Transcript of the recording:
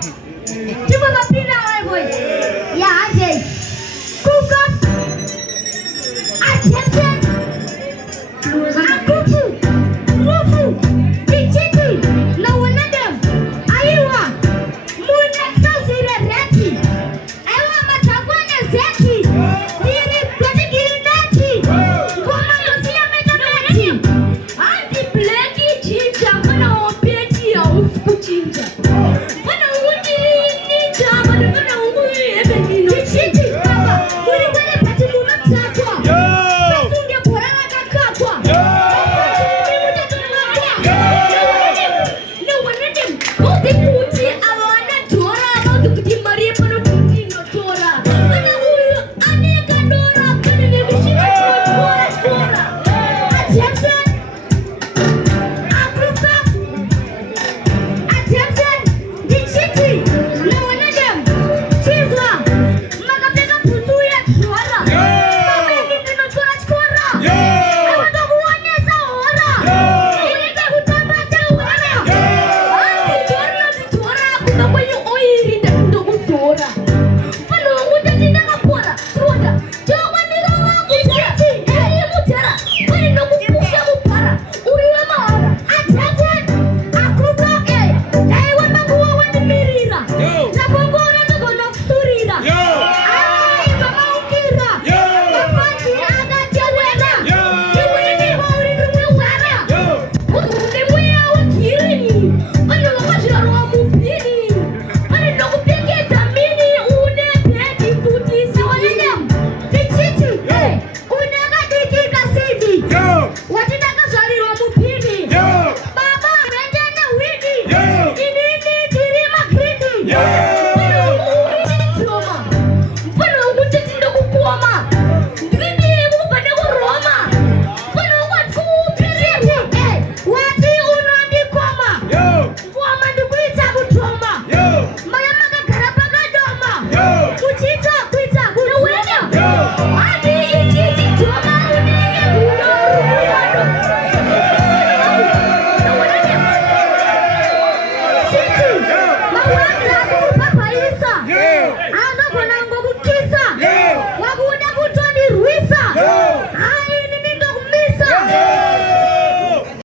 Coba Bapak nawar boy. Ya aja. Kukop. Attention. Akuku. Rufu. Bichiti. Lawanadam. Aiwa. Muna kausira rati. Aiwa matagwana zeki. Diri kwaji girinati. Goma yosia metanati. Adi bleki chinja. Mana opeti ya ufuku chinja. Yeah.